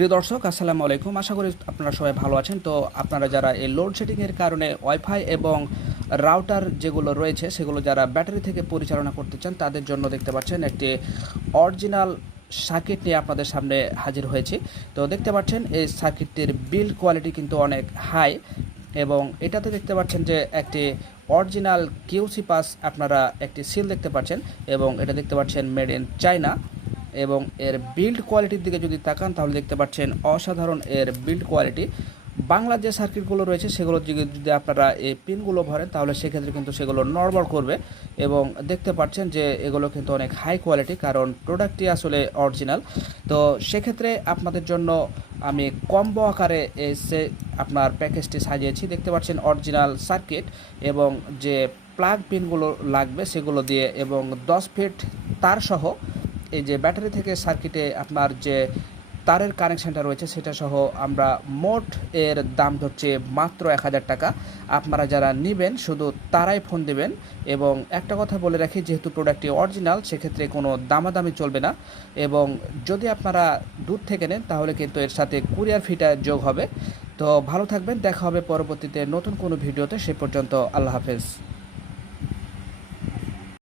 প্রিয় দর্শক আসসালামু আলাইকুম। আশা করি আপনারা সবাই ভালো আছেন। তো আপনারা যারা এই লোডশেডিংয়ের কারণে ওয়াইফাই এবং রাউটার যেগুলো রয়েছে সেগুলো যারা ব্যাটারি থেকে পরিচালনা করতে চান তাদের জন্য দেখতে পাচ্ছেন একটি অরিজিনাল সার্কিট নিয়ে আপনাদের সামনে হাজির হয়েছি। তো দেখতে পাচ্ছেন এই সার্কিটটির বিল্ড কোয়ালিটি কিন্তু অনেক হাই এবং এটাতে দেখতে পাচ্ছেন যে একটি অরিজিনাল কিউসি পাস আপনারা একটি সিল দেখতে পাচ্ছেন এবং এটা দেখতে পাচ্ছেন মেড ইন চায়না। এবং এর বিল্ড কোয়ালিটির দিকে যদি তাকান তাহলে দেখতে পাচ্ছেন অসাধারণ এর বিল্ড কোয়ালিটি। বাংলা যে সার্কিটগুলো রয়েছে সেগুলো যদি আপনারা এই পিনগুলো ভরেন তাহলে সেক্ষেত্রে কিন্তু সেগুলো নড়বড় করবে এবং দেখতে পাচ্ছেন যে এগুলো কিন্তু অনেক হাই কোয়ালিটি, কারণ প্রোডাক্টটি আসলে অরিজিনাল। তো সেক্ষেত্রে আপনাদের জন্য আমি কম্বো আকারে এসে আপনার প্যাকেজটি সাজিয়েছি। দেখতে পাচ্ছেন অরিজিনাল সার্কিট এবং যে প্লাগ পিনগুলো লাগবে সেগুলো দিয়ে এবং 10 ফিট তার সহ এই যে ব্যাটারি থেকে সার্কিটে আপনার যে তারের কানেকশানটা রয়েছে সেটা সহ আমরা মোট এর দাম ধরছে মাত্র 1000 টাকা। আপনারা যারা নেবেন শুধু তারাই ফোন দেবেন। এবং একটা কথা বলে রাখি, যেহেতু প্রোডাক্টটি অরিজিনাল সেক্ষেত্রে কোনো দামাদামি চলবে না এবং যদি আপনারা দূর থেকে নেন তাহলে কিন্তু এর সাথে কুরিয়ার ফিটা যোগ হবে। তো ভালো থাকবেন, দেখা হবে পরবর্তীতে নতুন কোনো ভিডিওতে। সে পর্যন্ত আল্লাহ হাফেজ।